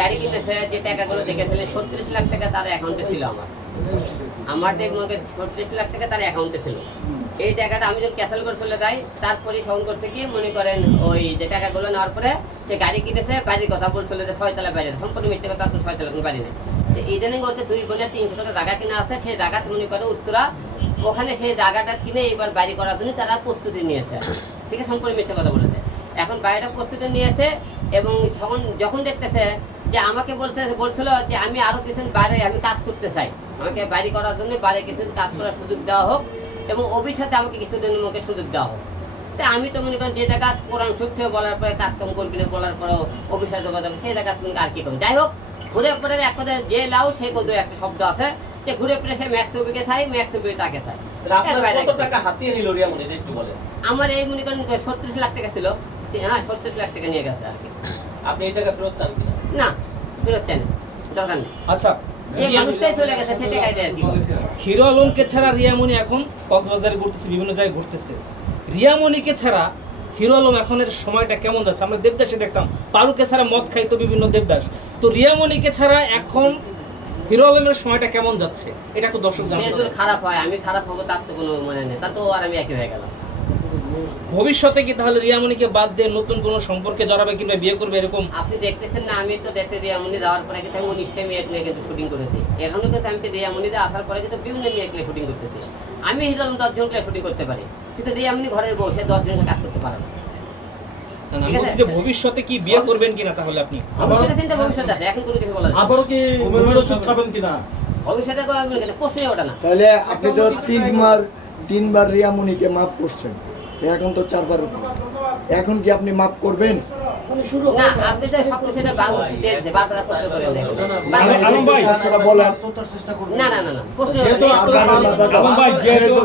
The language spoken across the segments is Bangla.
গাড়ি কিনেছে যে টাকাগুলো লাখ টাকা তার অ্যাকাউন্টে ছিল আমার। আমার যে ছত্রিশ লাখ টাকা তার অ্যাকাউন্টে ছিল। এই টাকাটা আমি যখন করে চলে যাই তারপরে করছে কি, মনে করেন ওই যে টাকাগুলো নেওয়ার পরে সে গাড়ি কিনেছে, বাড়ির কথা যায় ছয়তলা সম্পূর্ণ কথা ছয়তলা কোনো বাড়ি নেই। করতে দুই তিনশো টাকা জায়গা কিনা আছে, সেই জায়গা মনে করে উত্তরা, ওখানে সেই জায়গাটা কিনে এবার বাড়ি করার জন্য তারা প্রস্তুতি নিয়েছে। ঠিক আছে, সম্পূর্ণ মিথ্যে কথা বলেছে। এখন বাড়িটা প্রস্তুতি নিয়েছে এবং যখন যখন দেখতেছে যে আমাকে বলতে বলছিল যে আমি আরও কিছু বাইরে আমি কাজ করতে চাই। আমাকে বাড়ি করার জন্য বাইরে কিছু কাজ করার সুযোগ দেওয়া হোক এবং অভিশাতে আমাকে কিছুদিন আমাকে সুযোগ দেওয়া হোক। তা আমি তো মনে করেন যে জায়গা কোরআন সূত্রে বলার পরে কাজকাম করবি না বলার পরেও অভিশাপ যোগাযোগ সেই জায়গা তুমি আর কি করব? যাই হোক ঘুরে পরে এক কথা যে লাউ সেই কদু একটা শব্দ আছে যে ঘুরে ফিরে সে ম্যাক্স ছবিকে চাই ম্যাক্স ছবি তাকে চাই। বাইরে কিছু আমার এই মনে করেন ছত্রিশ লাখ টাকা ছিল। হ্যাঁ ছত্রিশ লাখ টাকা নিয়ে গেছে আর কি। আপনি এই টাকা ফেরত চান না ফেরত চাই দরকার নেই। আচ্ছা হিরো আলমকে ছাড়া রিয়ামণি এখন কক্সবাজারে ঘুরতেছে বিভিন্ন জায়গায় ঘুরতেছে। রিয়ামণিকে ছাড়া হিরো আলম এখনের সময়টা কেমন যাচ্ছে? আমরা দেবদাসে দেখতাম পারুকে ছাড়া মদ খাইতো বিভিন্ন দেবদাস। তো রিয়ামণিকে ছাড়া এখন হিরো আলমের সময়টা কেমন যাচ্ছে? এটা একটু দর্শক জানতে খারাপ হয় আমি খারাপ হব তার তো কোনো মানে নেই। তা তো আর আমি একই হয়ে গেলাম। ভবিষ্যতে কি তাহলে রিয়ামণিকে বাদ দিয়ে নতুন কোনো সম্পর্কে জড়াবে কিংবা বিয়ে করবে এরকম? আপনি দেখতেছেন না আমি তো দেখতে রিয়ামনি যাওয়ার পরে কিন্তু আমি উনিশটা মেয়ে নিয়ে কিন্তু শুটিং করেছি। এখনও কিন্তু আমি রিয়ামনিতে আসার পরে কিন্তু বিভিন্ন মেয়ে নিয়ে শুটিং করতেছি। আমি হিরো দশজন শুটিং করতে পারি কিন্তু রিয়ামনি ঘরের বউ সে দশজনকে কাজ করতে পারে না। ভবিষ্যতে কি বিয়ে করবেন কিনা তাহলে আপনি? ভবিষ্যতে ভবিষ্যৎ এখন কোনো কিছু বলা না। আবারও কি খাবেন কিনা? ভবিষ্যতে কোনো আমি বলি না, প্রশ্নই ওঠে না। তাহলে আপনি তো তিনবার তিনবার রিয়ামণিকে মাফ করছেন। এখন তো চারবার এখন কি আপনি মাফ করবেন?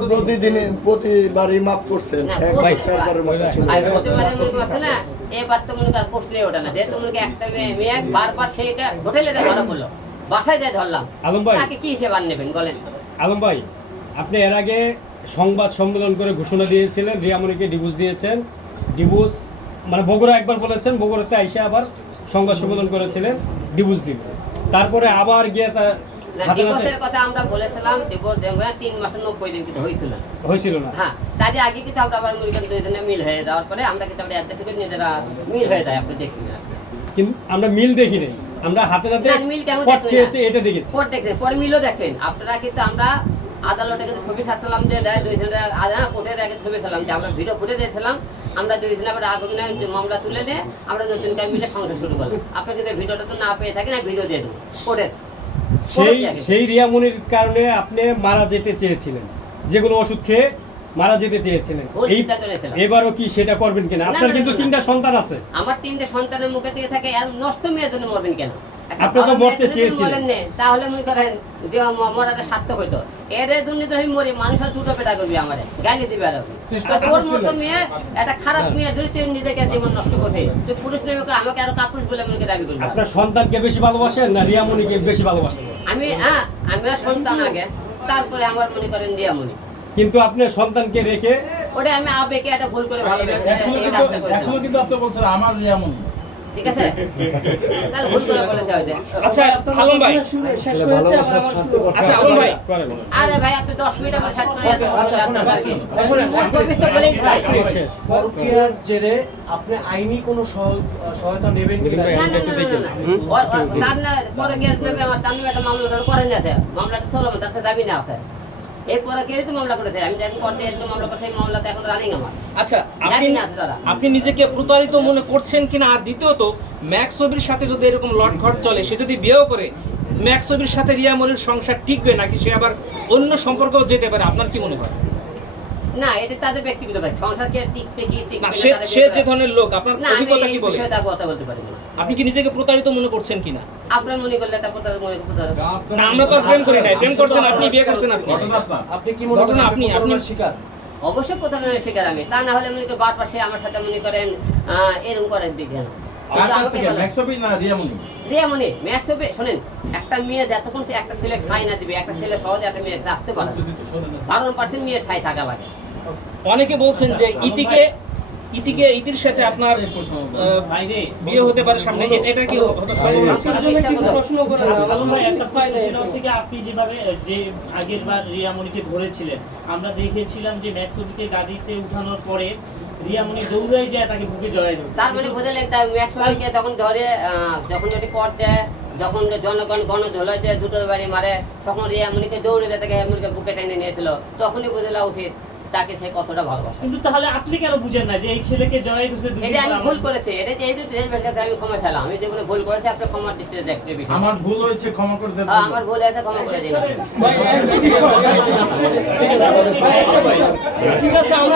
প্রতিদিন প্রতিবারই মাফ করছেন না, একবার ভাই, চারবারের মতো ছিল। আর প্রতিবারে মনে করছে না এবার তো মনে কর প্রশ্নই ওঠে না। যেহেতু মনে একটা মেয়ে মেয়ে বারবার সেইটা হোটেলে ধরা পড়ল বাসায় যায় ধরলাম আলম ভাই। তাকে কি সেবা নেবেন বলেন। আলম ভাই আপনি এর আগে সংবাদ সম্মেলন করে ঘোষণা দিয়েছিলেন রিয়ামণিকে ডিভোর্স দিয়েছেন। ডিভোর্স মানে বগুড়া একবার বলেছেন বগুড়াতে আইসে আবার সংবাদ সম্মেলন করেছিলেন ডিভোর্স দিন তারপরে আবার গিয়ে হাতে ডিভোর্সের কথা আমরা বলেছিলাম ডিভোর্স দেবো তিন মাসের নব্বই দিন কিন্তু হয়েছিল। হয়েছিল না। হ্যাঁ তারই আগে কিন্তু আমরা আবার মনে দুই দিনে মিল হয়ে যাওয়ার পরে আমরা কিন্তু আমরা অ্যাডজাস্ট করে নিজেরা মিল হয়ে যায় আপনি দেখি না কিন্তু আমরা মিল দেখি নাই। আমরা হাতে নাতে মিল কেমন? এটা দেখেছি। পরে মিলও দেখছেন আপনারা কিন্তু আমরা আদালতে কিন্তু ছবি ছাড়ছিলাম যে দুইজনে আধা কোর্টের আগে ছবি ছাড়লাম যে আমরা ভিডিও ফুটে দিয়েছিলাম আমরা দুইজনে আবার আগুনে মামলা তুলে নিয়ে আমরা নতুন করে মিলে সংসার শুরু করলাম। আপনার যদি ভিডিওটা তো না পেয়ে থাকেন ভিডিও দিয়ে দেবো। কোর্টের সেই সেই রিয়ামণির কারণে আপনি মারা যেতে চেয়েছিলেন। যেগুলো ওষুধ খেয়ে মারা যেতে চেয়েছিলেন। এবারও কি সেটা করবেন কিনা? আপনার কিন্তু। তিনটা সন্তান আছে। আমার তিনটে সন্তানের মুখে থেকে থাকে আর নষ্ট মেয়ের জন্য মরবেন কেন? আপনি তো মরতে চেয়েছিলেন। তাহলে মনে করেন মরাটা সার্থক হইতো। এর জন্য আমি মরি মানুষ দুটো পেটা করবি আমারে গালি দিবে আর। তোর মতো মেয়ে একটা খারাপ মেয়ে যদি তুই নিজেকে জীবন নষ্ট করবে তুই পুরুষ নেমে আমাকে আরও কাপুরুষ বলে মনে দাবি করবি আপনার সন্তানকে বেশি ভালোবাসেন না রিয়ামণিকে বেশি ভালোবাসেন? আমি হ্যাঁ আমি সন্তান আগে তারপরে আমার মনে করেন দিয়ামণি কিন্তু আপনি সন্তানকে রেখে ওটা আমি আবেগে একটা ভুল করে। এখনও কিন্তু আপনি বলছেন আমার রিয়ামণি। ঠিক আছে? তাহলে ভুল করে বলেছে হয়তো আচ্ছা আলম ভাই। আচ্ছা আলম ভাই। আরে ভাই আপনি দশ মিনিট আমার সাথে আচ্ছা, শোনেন। শোনেন, তো বলেই জেরে আপনি আইনি কোনো সহ- সহায়তা নেবেন না, না, না, না, পরে গিয়ে নেবে আমার তার একটা মামলা ধরে করে নিয়েছে মামলাটা চলো তার সাথে দাবি না আছে। এরপরে কে তো মামলা করেছে? আমি যখন কোর্টে একদম মামলা করছি মামলাতে এখন রানিং আমার। আচ্ছা আপনি। আপনি নিজেকে প্রতারিত মনে করছেন কিনা? আর দ্বিতীয়ত ম্যাক্স ছবির সাথে যদি এরকম লটঘট চলে সে যদি বিয়েও করে ম্যাক্স ছবির সাথে রিয়া মনির সংসার টিকবে নাকি সে আবার অন্য সম্পর্কেও যেতে পারে? আপনার কি মনে হয়? না এটা তাদের ব্যক্তিগত ভাই সংসারকে টিকবে কি টিকবে না না সে সে যে ধরনের লোক আপনার অভিজ্ঞতা কি বলে? তা কথা বলতে পারি না আপনি কি নিজেকে প্রতারিত মনে করছেন কিনা? আপনার মনে করলে তা প্রতারক মনে প্রতারক না আমরা তো প্রেম করি নাই। প্রেম করছেন আপনি বিয়ে করছেন আপনি। আপনি কি মনে করেন আপনি- আপনি শিকার। অবশ্যই প্রতারণের শিকার আমি। তা না হলে মনে করি বারবার সে আমার সাথে মনে করেন এরকম করেন বিজ্ঞান। না ম্যাক্স হবে শোনেন একটা মেয়ে যতক্ষণ সে একটা ছেলে ছাই না দিবে একটা ছেলে সহজে একটা মেয়ে রাখতে পারে বারো পার্সেন্ট মেয়ে ছাই থাকা লাগে। অনেকে বলছেন যে ইতিকে ইতিকে ইতির সাথে আপনার বিয়ে হতে পারে সামনে। এটা কি হতে সম্ভব প্রশ্ন করে আলম একটা প্রশ্ন সেটা হচ্ছে কি আপনি যেভাবে যে আগের বার রিয়ামণিকে ধরেছিলেন আমরা দেখেছিলাম যে ম্যাক্সবিকে গাড়িতে উঠানোর পরে রিয়ামণি দৌড়াই যায় তাকে বুকে জড়াই ধরছে তার মানে বুঝলেন তার ম্যাক্সকে তখন ধরে আহ, যখন ওটি কর দেয় যখন জনগণ গণ ধলে দেয় দুটোর বাড়ি মারে তখন রিয়া রিয়ামণিকে দৌড়ে দেয় তাকে এমনকে বুকে টেনে নিয়েছিল তখনই বুঝলা উচিত তাকে সে কতটা ভালোবাসে কিন্তু তাহলে আপনি কেন বুঝেন না যে এই ছেলেকে জড়াই দুসে দুই এটা আমি ভুল করেছি এটা যে এই যে দেশবাসীর আমি ক্ষমা চাইলাম আমি যেগুলো ভুল করেছি আপনি ক্ষমা দৃষ্টিতে দেখতে বিষয় আমার ভুল হয়েছে ক্ষমা করে দেন হ্যাঁ, আমার ভুল হয়েছে ক্ষমা করে দিন ঠিক আছে আমরা